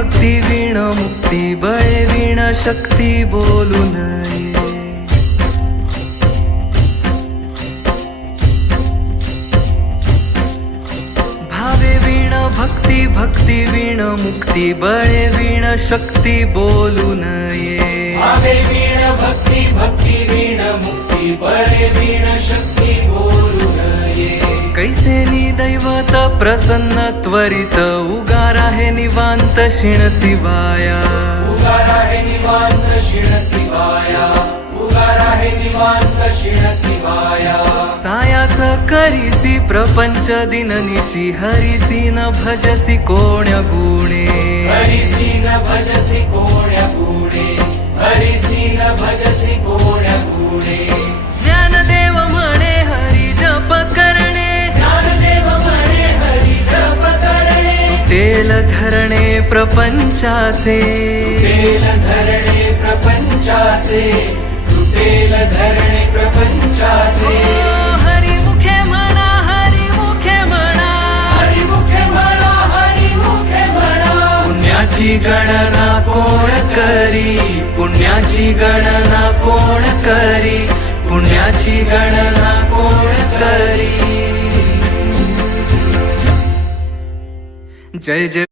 भक्ती वीण मुक्ती बळे वीण शक्ती बोलू नये. भावे वीण भक्ती भक्ती वीण मुक्ती बळे वीण शक्ती बोलू नये. भावे वीण भक्ती भक्ती वीण मुक्ती बळे वीण शक्ती बोलू नये. कैसे दैवत प्रसन्न त्वरित उगार आहे निवांत क्षीण शिवाया. उगार आहे निवांत क्षीण शिवाया. उगार आहे निवांत क्षीण शिवाया. सायास करीसी प्रपंच दिननिशी हरिसी न भजसी कोण्या गुणे. हरिसी न भजसी कोण्या गुणे. हरिसी न भजसी कोण्या गुणे. ज्ञानदेव म्हणे हरी जप करणे. ज्ञानदेव म्हणे हरी जप करणे. तेल धरणे प्रपंचाचे. तेल धरणे प्रपंचाचे. तेल धरणे प्रपंचाचे. हरी मुखे म्हणा हरी मुखे म्हणा. हरी मुखे म्हणा हरी मुखे म्हणा. पुण्याची गणना कोण करी. पुण्याची गणना कोण करी. पुण्याची गणना कोण करी. जय जय